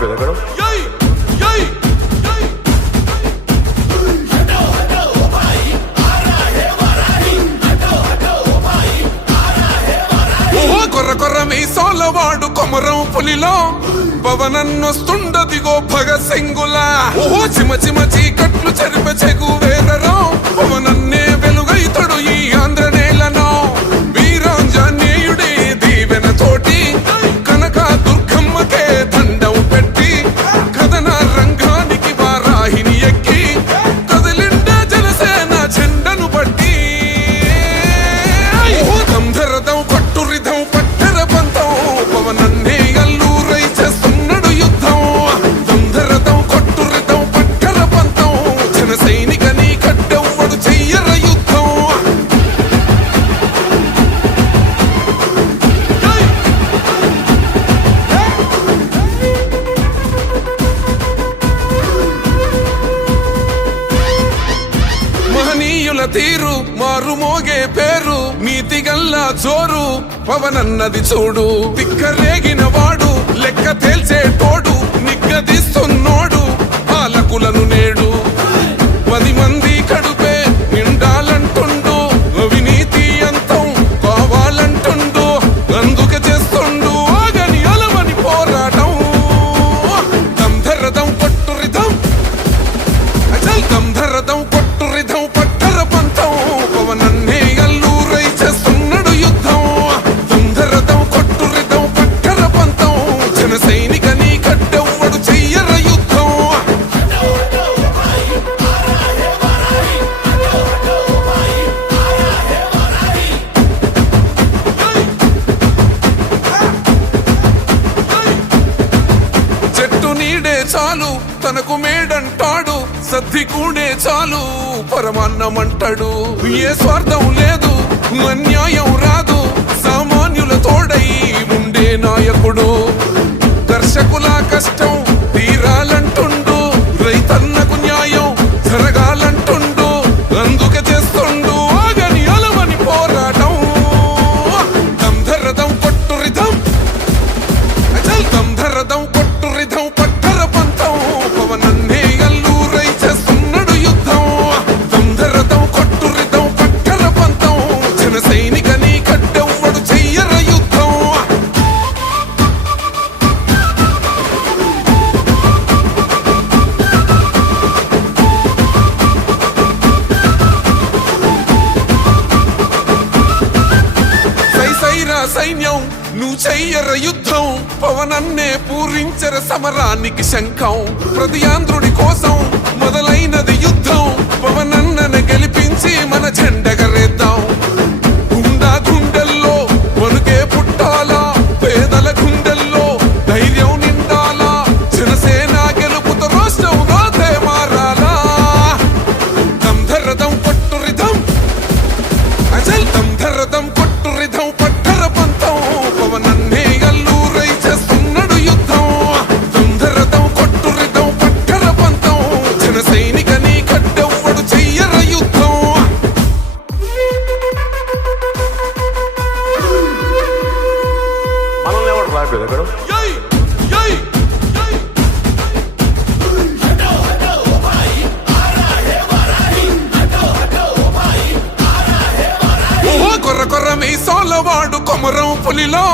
అయిపోయింది ఎక్కడ కొర్ర కొర్ర మీ వాడు కొమరం పులిలో. పవనన్నొస్తుండదిగో భగ సింగులా. ఓహో చిమ చిమ చీకట్లు చెరిప మహనీయుల తీరు మారు మోగే పేరు నీతి గల్లా చోరు పవనన్నది చూడు తిక్కరేగిన వాడు. చెట్టు చాలు తనకు మేడంటాడు సద్ది కూడే చాలు పరమాన్నమంటాడు. ఏ స్వార్థం లేదు అన్యాయం నువ్వు చెయ్యర యుద్ధం పవనన్నే పూరించర సమరానికి శంఖం. ప్రతియాంధ్రుడి కోసం మొదలైనది యుద్ధం పవనన్నను గెలిపించి మన జెండగరేద్దాం గుండా గుండెల్లో వణుకే పుట్టాలా పేదల గుండెల్లో ధైర్యం నిండాలా జనసేన గెలుపుతో రాష్ట్రం రాతే మారాలా. దంధరదం కొట్టు మీ కొమరం పులిలో.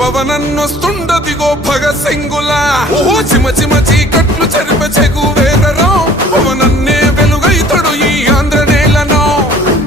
పవనన్నొస్తుండదిగో భగ సింగులా. ఓ చిమ చిమ చీకట్లు చెరిప చెగు వేరరం.